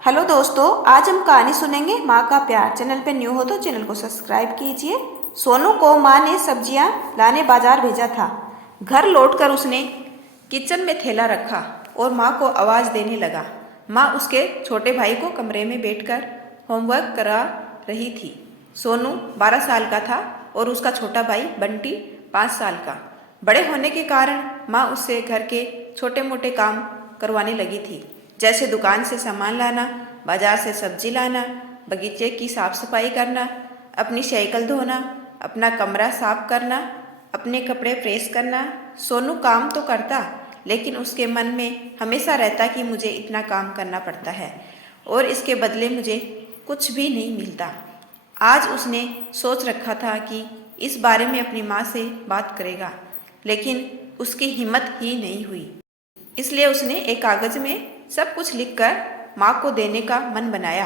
Hello दोस्तों, आज हम कहानी सुनेंगे माँ का प्यार। चैनल पे न्यू हो तो चैनल को सब्सक्राइब कीजिए। सोनू को माँ ने सब्जियाँ लाने बाजार भेजा था। घर लौटकर उसने किचन में थैला रखा और माँ को आवाज़ देने लगा। माँ उसके छोटे भाई को कमरे में बैठकर होमवर्क करा रही थी। सोनू 12 साल का था और उसका छोटा भाई बंटी 5 साल का। बड़े होने के कारण माँ उससे घर के छोटे मोटे काम करवाने लगी थी, जैसे दुकान से सामान लाना, बाजार से सब्जी लाना, बगीचे की साफ सफाई करना, अपनी साइकिल धोना, अपना कमरा साफ करना, अपने कपड़े प्रेस करना। सोनू काम तो करता, लेकिन उसके मन में हमेशा रहता कि मुझे इतना काम करना पड़ता है और इसके बदले मुझे कुछ भी नहीं मिलता। आज उसने सोच रखा था कि इस बारे में अपनी माँ से बात करेगा, लेकिन उसकी हिम्मत ही नहीं हुई। इसलिए उसने एक कागज में सब कुछ लिखकर माँ को देने का मन बनाया।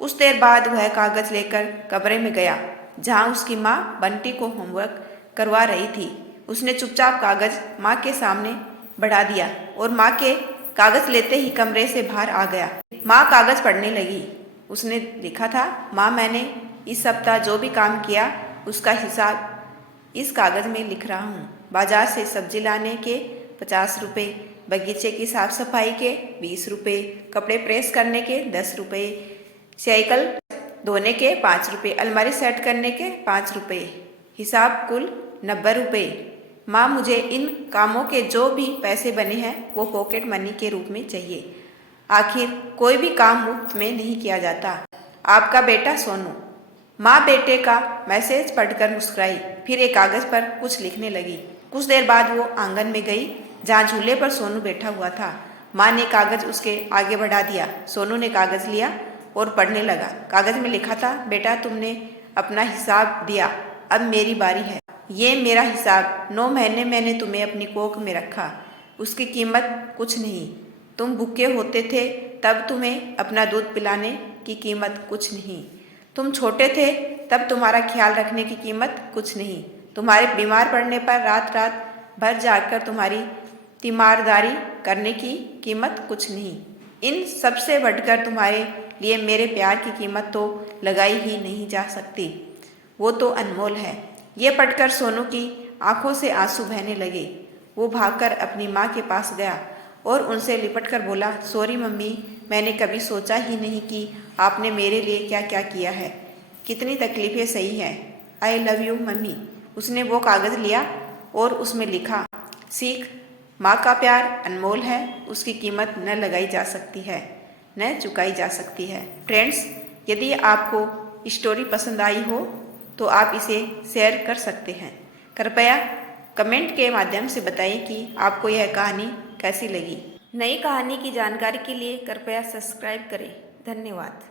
कुछ देर बाद वह कागज लेकर कमरे में गया, जहाँ उसकी माँ बंटी को होमवर्क करवा रही थी। उसने चुपचाप कागज माँ के सामने बढ़ा दिया और माँ के कागज लेते ही कमरे से बाहर आ गया। माँ कागज पढ़ने लगी। उसने लिखा था, माँ, मैंने इस सप्ताह जो भी काम किया उसका हिसाब इस कागज में लिख रहा हूँ। बाजार से सब्जी लाने के 50 रुपये, बगीचे की साफ सफाई के 20 रुपये, कपड़े प्रेस करने के 10 रुपये, साइकिल धोने के 5 रुपये, अलमारी सेट करने के 5 रुपये, हिसाब कुल 90 रुपये। माँ, मुझे इन कामों के जो भी पैसे बने हैं वो पॉकेट मनी के रूप में चाहिए। आखिर कोई भी काम मुफ्त में नहीं किया जाता। आपका बेटा सोनू। माँ बेटे का मैसेज पढ़कर मुस्कुराई, फिर एक कागज पर कुछ लिखने लगी। कुछ देर बाद वो आंगन में गई, जहाँ झूले पर सोनू बैठा हुआ था। माँ ने कागज उसके आगे बढ़ा दिया। सोनू ने कागज लिया और पढ़ने लगा। कागज में लिखा था, बेटा, तुमने अपना हिसाब दिया, अब मेरी बारी है। ये मेरा हिसाब। 9 महीने मैंने तुम्हें अपनी कोख में रखा, उसकी कीमत कुछ नहीं। तुम भूखे होते थे तब तुम्हें अपना दूध पिलाने की कीमत कुछ नहीं। तुम छोटे थे तब तुम्हारा ख्याल रखने की कीमत कुछ नहीं। तुम्हारे बीमार पड़ने पर रात रात भर जाकर तुम्हारी तीमारदारी करने की कीमत कुछ नहीं। इन सबसे बढ़कर तुम्हारे लिए मेरे प्यार की कीमत तो लगाई ही नहीं जा सकती, वो तो अनमोल है। ये पढ़कर सोनू की आंखों से आंसू बहने लगे। वो भागकर अपनी माँ के पास गया और उनसे लिपटकर बोला, सॉरी मम्मी, मैंने कभी सोचा ही नहीं कि आपने मेरे लिए क्या क्या किया है। कितनी तकलीफ़ें सही हैं। I love you mummy. उसने वो कागज़ लिया और उसमें लिखा, सीख, माँ का प्यार अनमोल है, उसकी कीमत न लगाई जा सकती है, न चुकाई जा सकती है। फ्रेंड्स, यदि आपको स्टोरी पसंद आई हो तो आप इसे शेयर कर सकते हैं। कृपया कमेंट के माध्यम से बताइए कि आपको यह कहानी कैसी लगी। नई कहानी की जानकारी के लिए कृपया सब्सक्राइब करें। धन्यवाद।